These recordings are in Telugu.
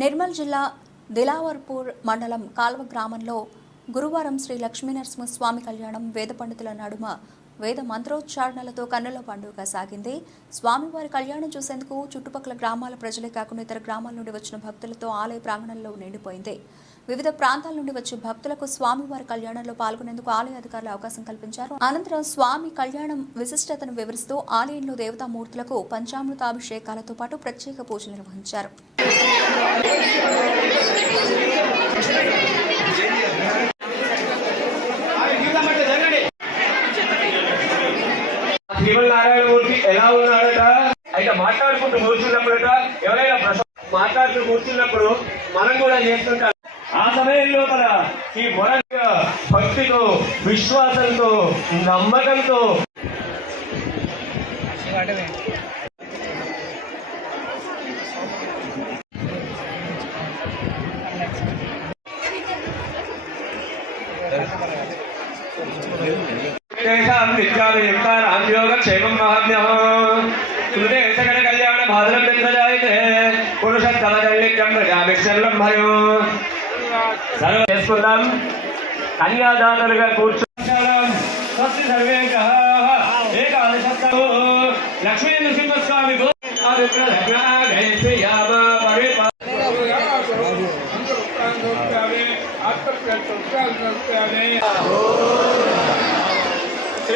నిర్మల్ జిల్లా దిలావర్పూర్ మండలం కాల్వ గ్రామంలో గురువారం శ్రీ లక్ష్మీనరసింహస్వామి కళ్యాణం వేద పండితుల నడుమ వేద మంత్రోచ్చారణలతో కన్నుల పండుగ సాగింది. స్వామివారి కళ్యాణం చూసేందుకు చుట్టుపక్కల గ్రామాల ప్రజలే కాకుండా ఇతర గ్రామాల నుండి వచ్చిన భక్తులతో ఆలయ ప్రాంగణంలో నిండిపోయింది. వివిధ ప్రాంతాల నుండి వచ్చే భక్తులకు స్వామివారి కళ్యాణంలో పాల్గొనేందుకు ఆలయ అధికారులు అవకాశం కల్పించారు. అనంతరం స్వామి కళ్యాణం విశిష్టతను వివరిస్తూ ఆలయంలో దేవతామూర్తులకు పంచామృతాభిషేకాలతో పాటు ప్రత్యేక పూజలు నిర్వహించారు. శ్రీమన్నారాయణమూర్తి ఎలా ఉన్నాడట? అయితే మాట్లాడుకుంటూ కూర్చున్నప్పుడట ఎవరైనా ప్రస మాట్లాడుతూ కూర్చున్నప్పుడు మనం కూడా చేస్తుంటాం. ఆ సమయంలో మన ఈ మొర భక్తితో విశ్వాసంతో నమ్మకంతో తేషాం విద్యావియుక్తానాం యోగక్షేమం మహాత్మ్యం కృతే సకల కళ్యాణ భాదరం చంద్రజాయతే పురుషత్తమదల్లిక్యం ప్రజాభిశ్చర్లం భయో సర్వ చేసుకుందాం కన్యాదాతలుగా కూర్చుంటాం స్వస్తి సర్వే ఏకాదశో లక్ష్మీ నృసింహస్వామి గో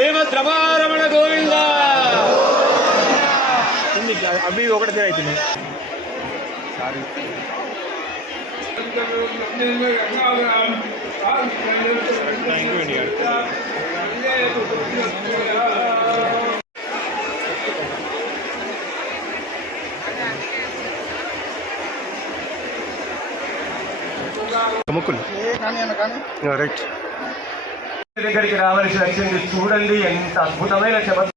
ఆదిత్య లగ్నాగై శ్రీయామ పరే శ్రీమద్ రమారమణ గోవింద అవి ఒకటి అవుతుంది ముక్కులు రైట్. దగ్గరికి రావాల్సి వచ్చింది చూడండి ఎంత అద్భుతమైన శబ్దం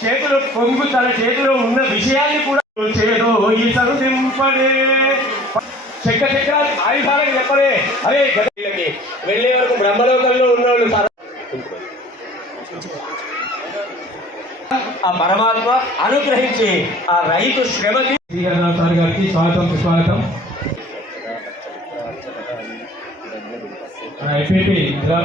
చేతులు పొంగు తన చేతిలో ఉన్న విషయాన్ని కూడా చేదో ఈ సరుదింపడే చెక్క చెక్క ఆయుధాలకు చెప్పలే అరే గదిలకి వెళ్ళే వరకు బ్రహ్మలోకంలో ఉన్నవాళ్ళు ఆ పరమాత్మ అనుగ్రహించి ఆ రైతు శ్రమకి సార్ గారికి స్వాగతం సుస్వాగతం. జిల్లా